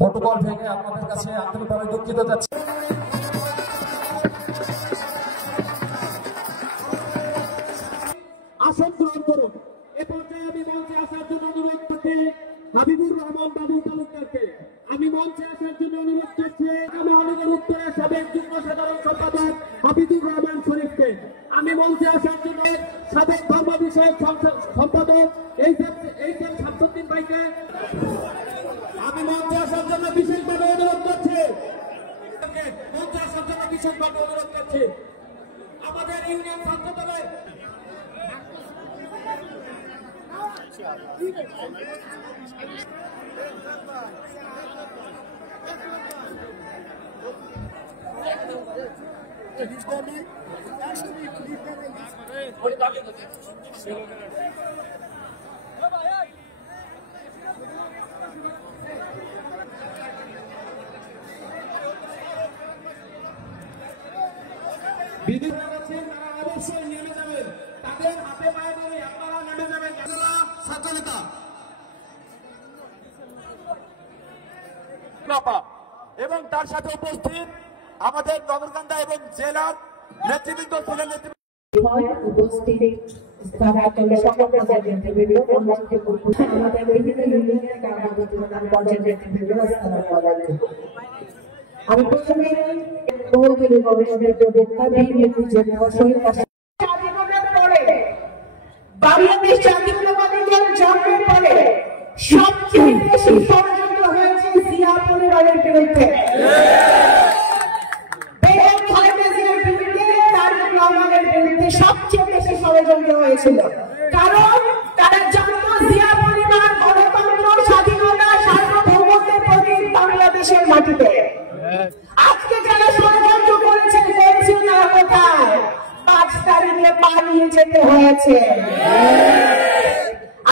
Protocol ভেঙে আপনাদের কাছে আন্তরিকভাবে দুঃখিত যাচ্ছে। আসন গ্রহণ করুন। এ পর্যায়ে আমি মঞ্চে আসার জন্য অনুরোধ করছি হাবিবুর রহমান বাবু তালুকদারকে। আমি মঞ্চে আসার জন্য অনুরোধ করছি মহানগর উত্তরের সাবেক যুগ্ম সাধারণ সম্পাদক হাবিবুর রহমান শরীফকে। আমি মঞ্চে আসার জন্য সাবেক ধর্ম বিষয়ক সম্পাদক এইচএম শামসুদ্দিন ভাইকে আমি মঞ্চে আসার জন্য বিশেষভাবে অনুরোধ করছি। মঞ্চে আসার জন্য বিশেষভাবে অনুরোধ করছি আমাদের ইউনিয়ন ছাত্র দলের বিদ্যুৎ আছেন তারা অবশ্যই নেমে যাবেন। তাদের হাতে পায়ে ধরে আপনারা নেমে যাবেন। ছাত্রনেতা এবং তার সাথে উপস্থিত আমাদের নগরকান্দা এবং জেলার নেতৃবৃন্দ ছিলেন। আমি প্রথমে বাংলাদেশ জাতীয়তাবাদী দল জন্মের পরে সবচেয়ে বেশি ষড়যন্ত্র হয়েছে জিয়া পরিবারের বিরুদ্ধে, বেগম খালেদা জিয়ার বিরুদ্ধে, তারেক রহমানের বিরুদ্ধে সবচেয়ে বেশি ষড়যন্ত্র হয়েছিল। কারণ তারা জানত জিয়া পরিবার গণতন্ত্র, স্বাধীনতা, সার্বভৌমত্বের প্রতীক বাংলাদেশের মাটিতে। আজকে যারা ষড়যন্ত্র করেছে বলছি না কোথায় 5 তারিখে পালিয়ে যেতে হয়েছে।